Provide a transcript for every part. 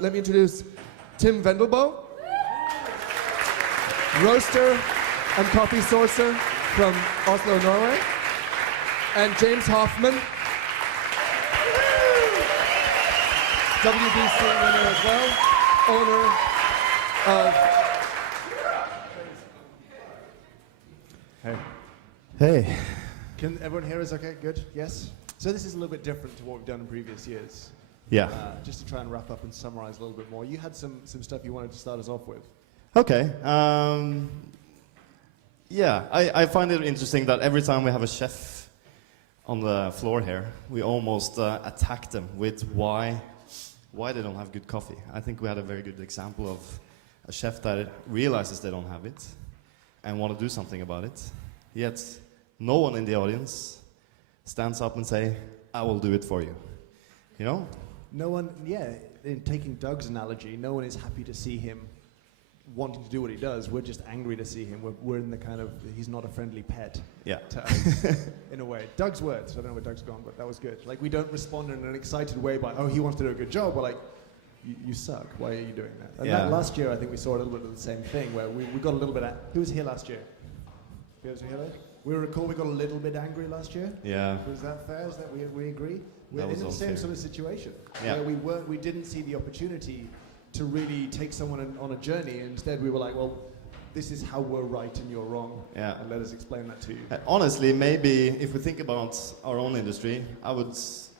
let me introduce Tim Wendelbow, roaster and coffee sourcer from Oslo, Norway, and James Hoffman, WBC winner as well, owner of... Hey. Can everyone hear us okay? Good? Yes? So this is a little bit different to what we've done in previous years. Yeah. Just to try and wrap up and summarize a little bit more. You had some stuff you wanted to start us off with. Okay. Yeah, I find it interesting that every time we have a chef on the floor here, we almost attack them with why they don't have good coffee. I think we had a very good example of a chef that realizes they don't have it and want to do something about it. Yet no one in the audience stands up and say, I will do it for you. You know? No one, yeah, in taking Doug's analogy, no one is happy to see him wanting to do what he does. We're just angry to see him. We're in the kind of, he's not a friendly pet to us, in a way. Doug's words, I don't know where Doug's gone, but that was good. Like, we don't respond in an excited way by, oh, he wants to do a good job. We're like, you suck, why are you doing that? And that last year, I think we saw a little bit of the same thing, where we got a little bit, who was here last year? You guys were here? We recall we got a little bit angry last year. Yeah. Was that fair? Is that we agree? We're in the same sort of situation. Yeah. Where we didn't see the opportunity to really take someone on a journey. Instead, we were like, well, this is how we're right and you're wrong. Yeah. And let us explain that to you. Honestly, maybe if we think about our own industry, I would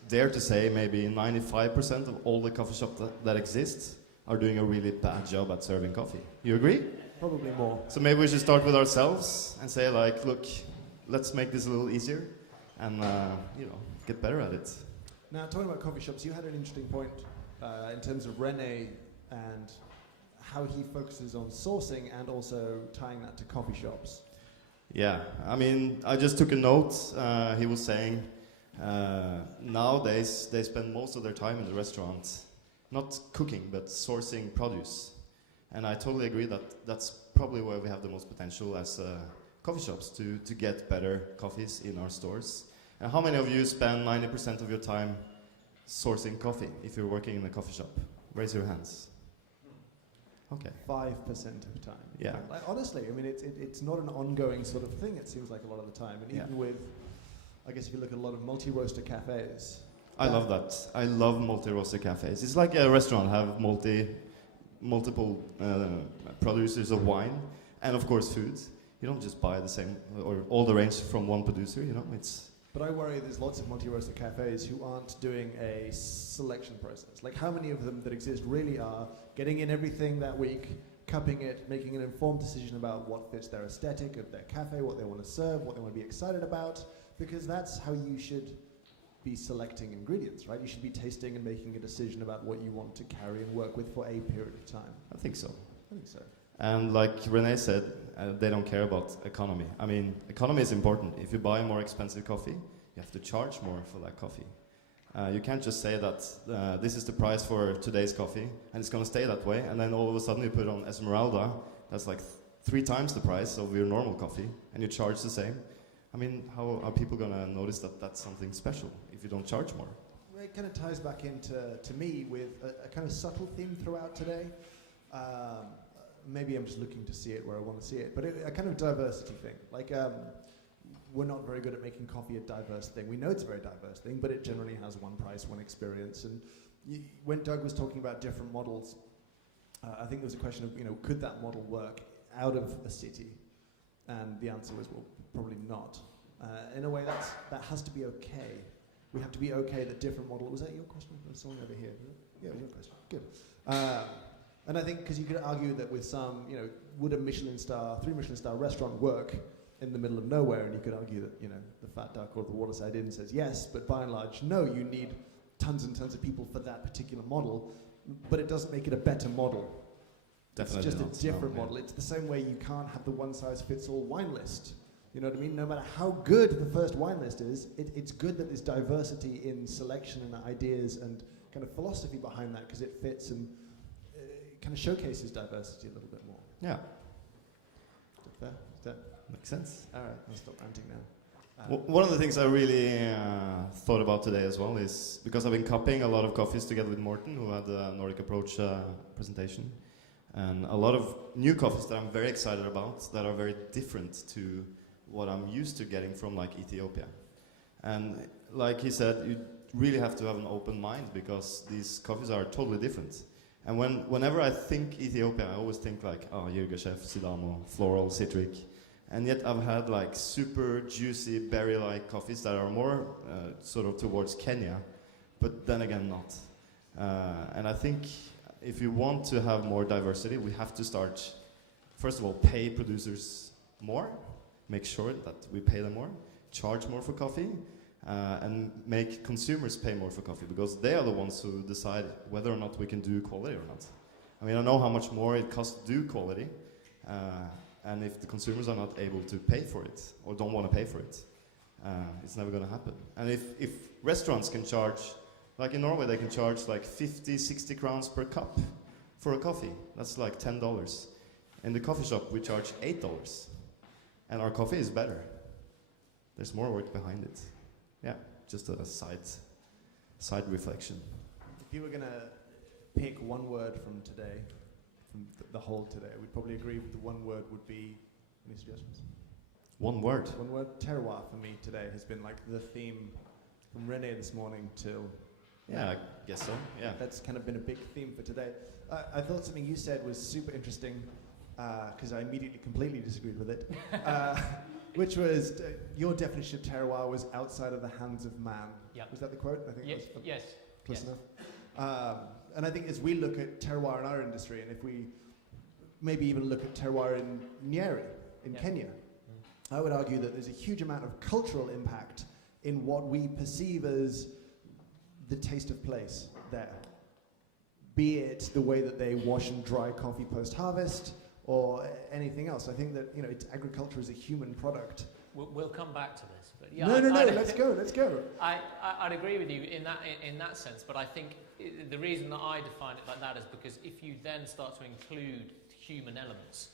dare to say maybe 95% of all the coffee shops that exist are doing a really bad job at serving coffee. You agree? Probably more. So maybe we should start with ourselves and say, like, look, let's make this a little easier and, get better at it. Now, talking about coffee shops, you had an interesting point in terms of Rene and how he focuses on sourcing and also tying that to coffee shops. Yeah, I mean, I just took a note. He was saying nowadays they spend most of their time in the restaurant not cooking but sourcing produce. And I totally agree that that's probably where we have the most potential as coffee shops to get better coffees in our stores. And how many of you spend 90% of your time sourcing coffee if you're working in a coffee shop? Raise your hands. Okay. 5% of time. Yeah. Like, honestly, I mean, it's not an ongoing sort of thing, it seems like a lot of the time. And even with, I guess if you look at a lot of multi-roaster cafes. I love that. I love multi-roaster cafes. It's like a restaurant, have multiple producers of wine and of course food. You don't just buy the same or all the range from one producer, you know, it's... But I worry there's lots of multi-roaster cafes who aren't doing a selection process. Like, how many of them that exist really are getting in everything that week, cupping it, making an informed decision about what fits their aesthetic of their cafe, what they want to serve, what they want to be excited about, because that's how you should be selecting ingredients, right? You should be tasting and making a decision about what you want to carry and work with for a period of time. I think so. I think so. And like Rene said, they don't care about economy. I mean, economy is important. If you buy more expensive coffee, you have to charge more for that coffee. You can't just say that this is the price for today's coffee and it's going to stay that way, and then all of a sudden you put on Esmeralda, that's like 3 times the price of your normal coffee, and you charge the same. I mean, how are people going to notice that that's something special if you don't charge more? Well, it kind of ties back into, to me, with a kind of subtle theme throughout today. Maybe I'm just looking to see it where I want to see it, but a kind of diversity thing. Like, we're not very good at making coffee a diverse thing. We know it's a very diverse thing, but it generally has one price, one experience. And when Doug was talking about different models, I think there was a question of, could that model work out of a city? And the answer was, well, probably not. In a way, that has to be okay. We have to be okay that different model. Was that your question? There's someone over here. Yeah, it was your question. Good. And I think, because you could argue that with some, would a 3 Michelin star restaurant work in the middle of nowhere? And you could argue that, the Fat Duck or the Waterside Inn says yes, but by and large, no, you need tons and tons of people for that particular model, but it doesn't make it a better model. Definitely it's just a different no, model. It's the same way you can't have the one-size-fits-all wine list. You know what I mean? No matter how good the first wine list is, it's good that there's diversity in selection and ideas and kind of philosophy behind that, because it fits and kind of showcases diversity a little bit more. Yeah. Is that fair? Makes sense. All right, I'll stop ranting now. One of the things I really thought about today as well is because I've been copying a lot of coffees together with Morten, who had the Nordic approach presentation, and a lot of new coffees that I'm very excited about that are very different to what I'm used to getting from like Ethiopia. And like he said, you really have to have an open mind because these coffees are totally different. And whenever I think Ethiopia, I always think like, oh, Yirgacheffe, Sidamo, floral, citric. And yet I've had like super juicy berry-like coffees that are more sort of towards Kenya, but then again not. And I think if you want to have more diversity, we have to start, first of all, pay producers more, make sure that we pay them more, charge more for coffee, and make consumers pay more for coffee, because they are the ones who decide whether or not we can do quality or not. I mean, I know how much more it costs to do quality, and if the consumers are not able to pay for it, or don't want to pay for it, it's never going to happen. And if restaurants can charge, like in Norway, they can charge like 50, 60 crowns per cup for a coffee. That's like $10. In the coffee shop, we charge $8. And our coffee is better. There's more work behind it. Yeah, just a side reflection. If you were going to pick one word from today, from the whole today, we'd probably agree the one word would be, any suggestions? One word? One word, terroir for me today has been like the theme from Rene this morning till... Yeah, I guess so, yeah. That's kind of been a big theme for today. I thought something you said was super interesting, because I immediately completely disagreed with it, which was your definition of terroir was outside of the hands of man. Yep. Was that the quote? I think Yes. Close enough. And I think as we look at terroir in our industry, and if we maybe even look at terroir in Nyeri, in Kenya, I would argue that there's a huge amount of cultural impact in what we perceive as the taste of place there. Be it the way that they wash and dry coffee post-harvest, or anything else. I think that agriculture is a human product. We'll come back to this, but yeah. No. Let's go. I'd agree with you in that sense, but I think the reason that I define it like that is because if you then start to include human elements,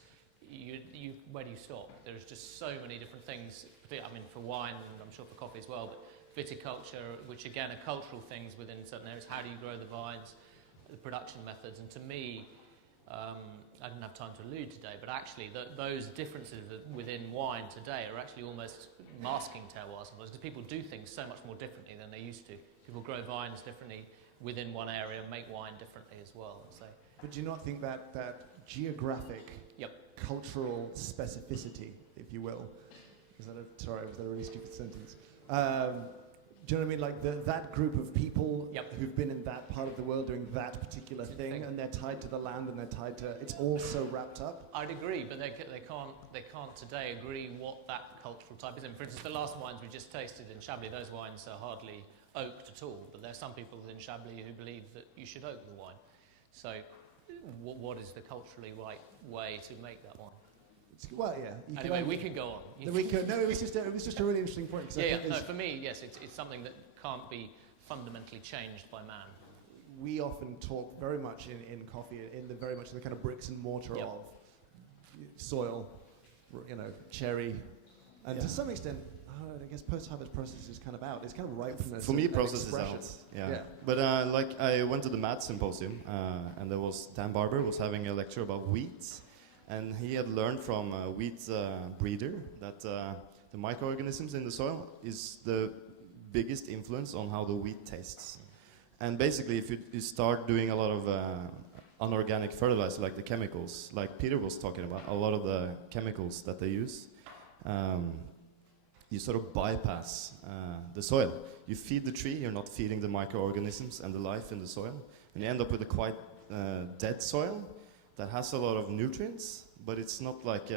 where do you stop? There's just so many different things. I mean, for wine and I'm sure for coffee as well, but viticulture, which again are cultural things within certain areas. How do you grow the vines, the production methods, and to me. I didn't have time to allude today, but actually those differences within wine today are actually almost masking terroir sometimes, because people do things so much more differently than they used to. People grow vines differently within one area and make wine differently as well. So. But do you not think that geographic, cultural specificity, if you will, was that a really stupid sentence? Do you know what I mean? Like that group of people who've been in that part of the world doing that particular thing, and they're tied to the land, and they're tied to. It's all so wrapped up. I'd agree, but they can't today agree what that cultural type is. And for instance, the last wines we just tasted in Chablis, those wines are hardly oaked at all. But there are some people within Chablis who believe that you should oak the wine. So, what is the culturally right way to make that wine? Well, yeah. Anyway, we can go on. We could. No, it was just a really interesting point. No, for me, yes, it's something that can't be fundamentally changed by man. We often talk very much in coffee, very much the kind of bricks and mortar of soil, cherry, and to some extent, I guess post-harvest process is kind of out. It's kind of ripeness. For me, process is out. Yeah. But like I went to the MAD symposium, and there was Dan Barber was having a lecture about wheat. And he had learned from a wheat breeder that the microorganisms in the soil is the biggest influence on how the wheat tastes. And basically, if you start doing a lot of unorganic fertilizer, like the chemicals, like Peter was talking about, a lot of the chemicals that they use, you sort of bypass the soil. You feed the tree, you're not feeding the microorganisms and the life in the soil. And you end up with a quite dead soil that has a lot of nutrients, but it's not like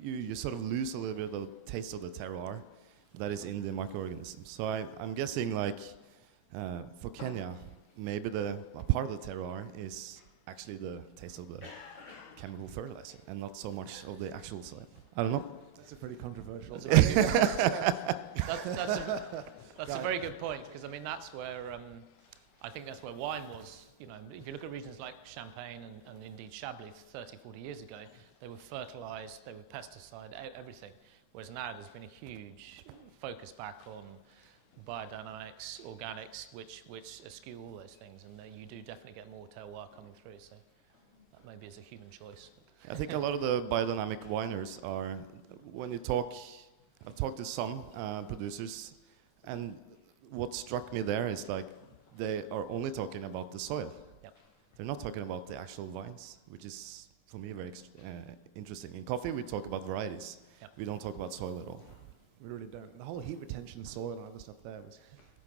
you sort of lose a little bit of the taste of the terroir that is in the microorganisms. So I'm guessing like for Kenya, maybe a part of the terroir is actually the taste of the chemical fertilizer and not so much of the actual soil. I don't know. That's a pretty controversial. That's a very good point, because I mean that's where I think that's where wine was. If you look at regions like Champagne and indeed Chablis 30, 40 years ago, they were fertilised, they were pesticide, everything. Whereas now there's been a huge focus back on biodynamics, organics, which eschew all those things, and you do definitely get more terroir coming through. So that maybe is a human choice. I think a lot of the biodynamic winers are, when you talk, I've talked to some producers, and what struck me there is like they are only talking about the soil. Yep. They're not talking about the actual vines, which is for me very interesting. In coffee, we talk about varieties. Yep. We don't talk about soil at all. We really don't. The whole heat retention, soil, and other stuff there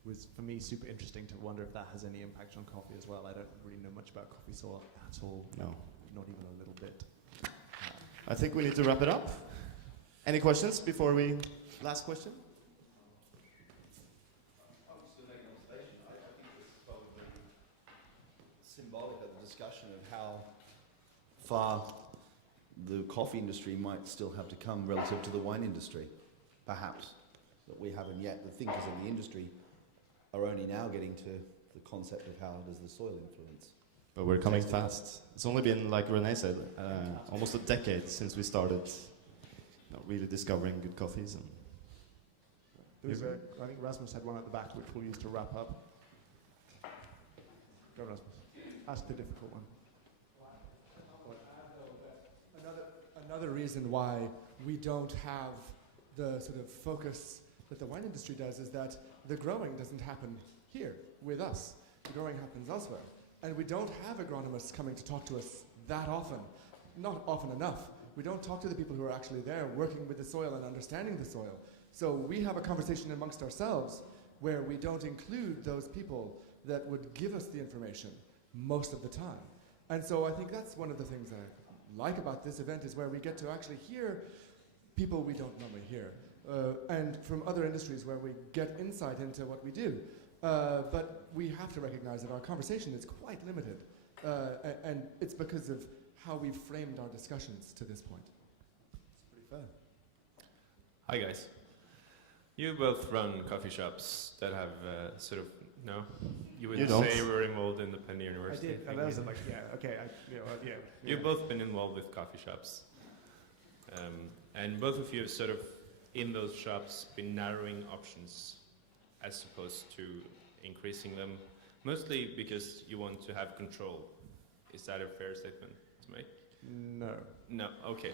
was for me super interesting to wonder if that has any impact on coffee as well. I don't really know much about coffee soil at all. No. Not even a little bit. I think we need to wrap it up. Any questions before we... Last question? I'm just going to make an observation. I think this is probably symbolic of the discussion of how far the coffee industry might still have to come relative to the wine industry, perhaps, that we haven't yet. The thinkers in the industry are only now getting to the concept of how does the soil influence. But we're coming fast. It's only been, like Renee said, almost a decade since we started really discovering good coffees. And I think Rasmus had one at the back which we'll use to wrap up. Go Rasmus. Ask the difficult one. Another reason why we don't have the sort of focus that the wine industry does is that the growing doesn't happen here with us. The growing happens elsewhere. And we don't have agronomists coming to talk to us that often, not often enough. We don't talk to the people who are actually there working with the soil and understanding the soil. So we have a conversation amongst ourselves where we don't include those people that would give us the information most of the time. And so I think that's one of the things that I like about this event is where we get to actually hear people we don't normally hear, and from other industries where we get insight into what we do. But we have to recognize that our conversation is quite limited, and it's because of how we've framed our discussions to this point. It's pretty fair. Hi guys. You both run coffee shops that have sort of, no? You wouldn't say you were involved in the Penn University. I did, and I was like, yeah, okay, yeah. You've both been involved with coffee shops. And both of you have sort of, in those shops, been narrowing options as opposed to increasing them, mostly because you want to have control. Is that a fair statement to make? No. No, okay.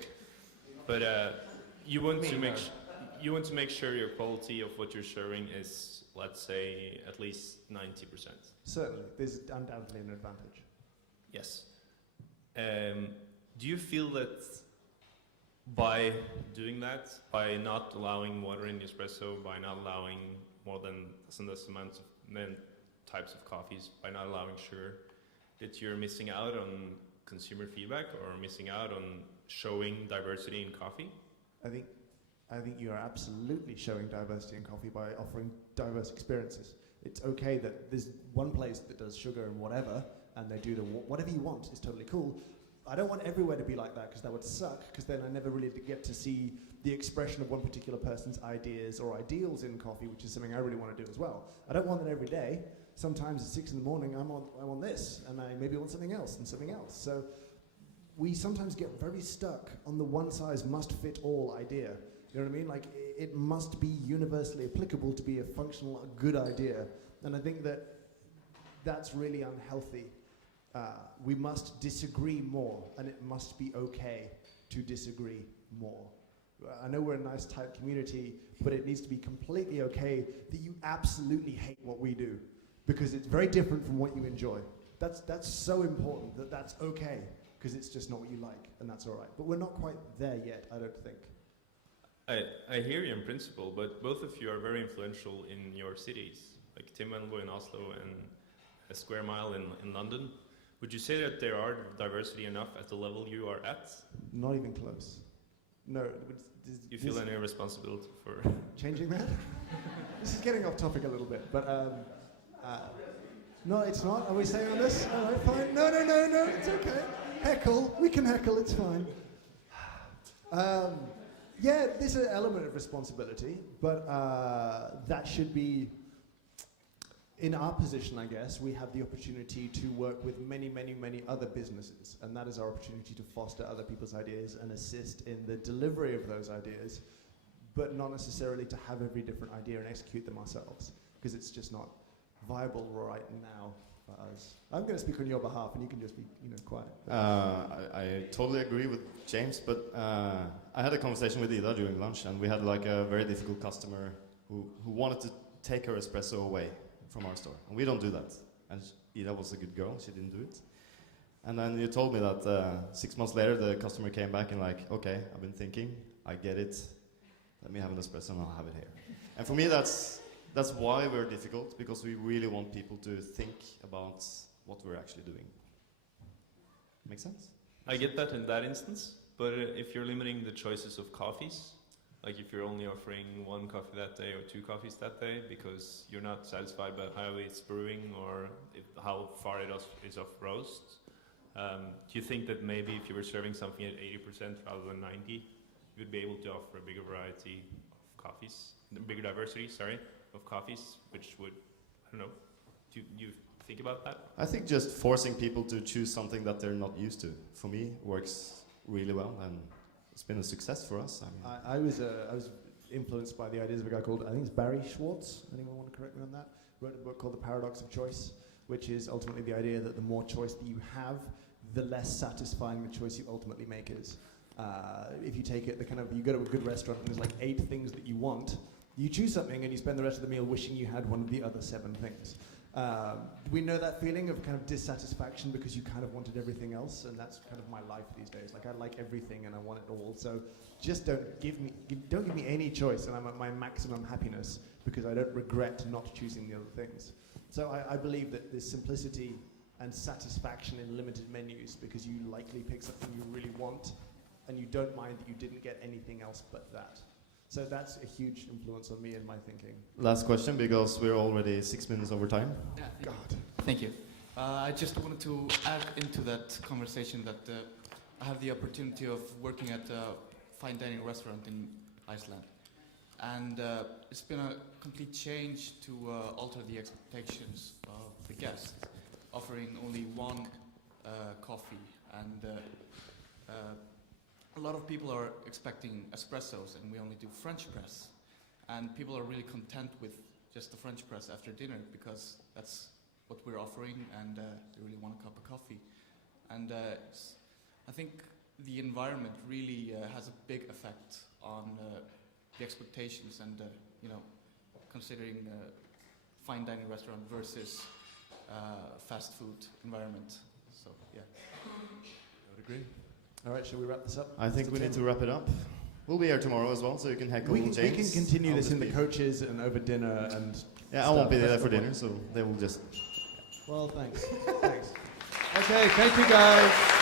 But you want to make sure your quality of what you're sharing is, let's say, at least 90%. Certainly, there's undoubtedly an advantage. Yes. Do you feel that by doing that, by not allowing water in the espresso, by not allowing more than this amount of types of coffees, by not allowing sugar, that you're missing out on consumer feedback or missing out on showing diversity in coffee? I think you are absolutely showing diversity in coffee by offering diverse experiences. It's okay that there's one place that does sugar and whatever, and they do whatever you want is totally cool. I don't want everywhere to be like that because that would suck, because then I never really get to see the expression of one particular person's ideas or ideals in coffee, which is something I really want to do as well. I don't want that every day. Sometimes at 6 in the morning I'm on this, and I maybe want something else and something else. So we sometimes get very stuck on the one size must fit all idea. You know what I mean? Like, it must be universally applicable to be a functional, good idea. And I think that that's really unhealthy. We must disagree more, and it must be okay to disagree more. I know we're a nice, tight community, but it needs to be completely okay that you absolutely hate what we do, because it's very different from what you enjoy. That's so important that that's okay, because it's just not what you like, and that's all right. But we're not quite there yet, I don't think. I hear you in principle, but both of you are very influential in your cities, like Tim Wendelbow in Oslo and a Square Mile in London. Would you say that there are diversity enough at the level you are at? Not even close. No. You feel any responsibility for changing that? This is getting off topic a little bit, but no, it's not. Are we staying on this? All right, fine. No, it's okay. Heckle. We can heckle. It's fine. Yeah, there's an element of responsibility, but that should be, in our position, I guess, we have the opportunity to work with many, many, many other businesses, and that is our opportunity to foster other people's ideas and assist in the delivery of those ideas but not necessarily to have every different idea and execute them ourselves, because it's just not viable right now for us. I'm going to speak on your behalf, and you can just be, quiet. I totally agree with James, but I had a conversation with Ida during lunch, and we had like a very difficult customer who wanted to take her espresso away from our store, and we don't do that. And Ida was a good girl; she didn't do it. And then you told me that 6 months later, the customer came back and like, okay, I've been thinking, I get it. Let me have an espresso, and I'll have it here. And for me, that's why we're difficult, because we really want people to think about what we're actually doing. Make sense? I get that in that instance, but if you're limiting the choices of coffees, like if you're only offering 1 coffee that day or 2 coffees that day because you're not satisfied by how it's brewing or how far it is off roast, do you think that maybe if you were serving something at 80% rather than 90%, you would be able to offer a bigger variety of coffees, bigger diversity, of coffees, which would, I don't know, do you think about that? I think just forcing people to choose something that they're not used to, for me, works really well, and it's been a success for us. I was influenced by the ideas of a guy called, I think it's Barry Schwartz. Anyone want to correct me on that? Wrote a book called The Paradox of Choice, which is ultimately the idea that the more choice that you have, the less satisfying the choice you ultimately make is. If you take it, you go to a good restaurant and there's like 8 things that you want, you choose something and you spend the rest of the meal wishing you had one of the other 7 things. We know that feeling of kind of dissatisfaction because you kind of wanted everything else, and that's kind of my life these days. Like I like everything and I want it all. So just don't give me any choice, and I'm at my maximum happiness because I don't regret not choosing the other things. So I believe that there's simplicity and satisfaction in limited menus because you likely pick something you really want, and you don't mind that you didn't get anything else but that. So that's a huge influence on me and my thinking. Last question, because we're already 6 minutes over time. Yeah, God. Thank you. I just wanted to add into that conversation that I have the opportunity of working at a fine dining restaurant in Iceland. And it's been a complete change to alter the expectations of the guests, offering only 1 coffee. And a lot of people are expecting espressos, and we only do French press. And people are really content with just the French press after dinner because that's what we're offering, and they really want a cup of coffee. And I think the environment really has a big effect on the expectations and considering fine dining restaurant versus fast food environment. So yeah, I would agree. All right, shall we wrap this up? I think we need to wrap it up. We'll be here tomorrow as well, so you can heckle James. We can continue this in the coaches and over dinner and. Yeah, I won't be there for dinner, so they will just. Well, thanks. Thanks. Okay, thank you guys.